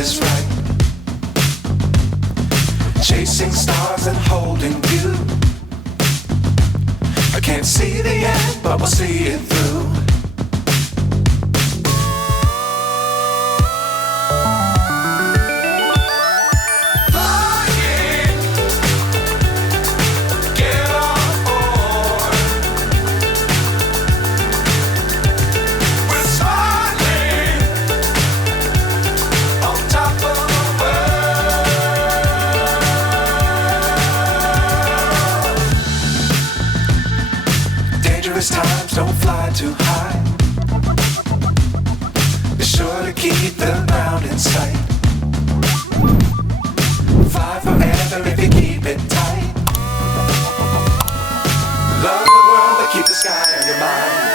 is right. Chasing stars and holding you. I can't see the end, but we'll see it through. Times don't fly too high. Be sure to keep the ground in sight. Fly forever if you keep it tight. Love the world, but keep the sky on your mind.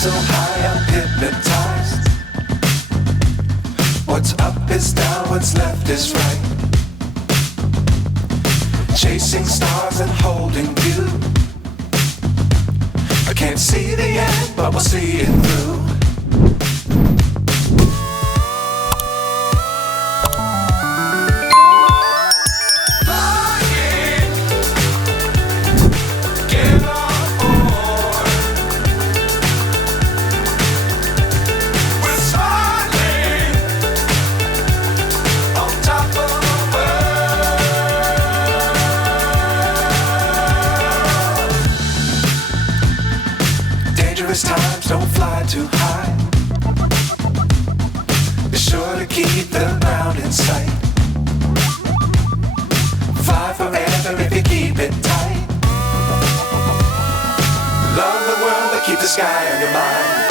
So high I'm hypnotized. What's up is down, what's left is right. Chasing stars and holding you. I can't see the end, but we'll see it through. Times don't fly too high. Be sure to keep the ground in sight. Fly forever if you keep it tight. Love the world, but keep the sky on your mind.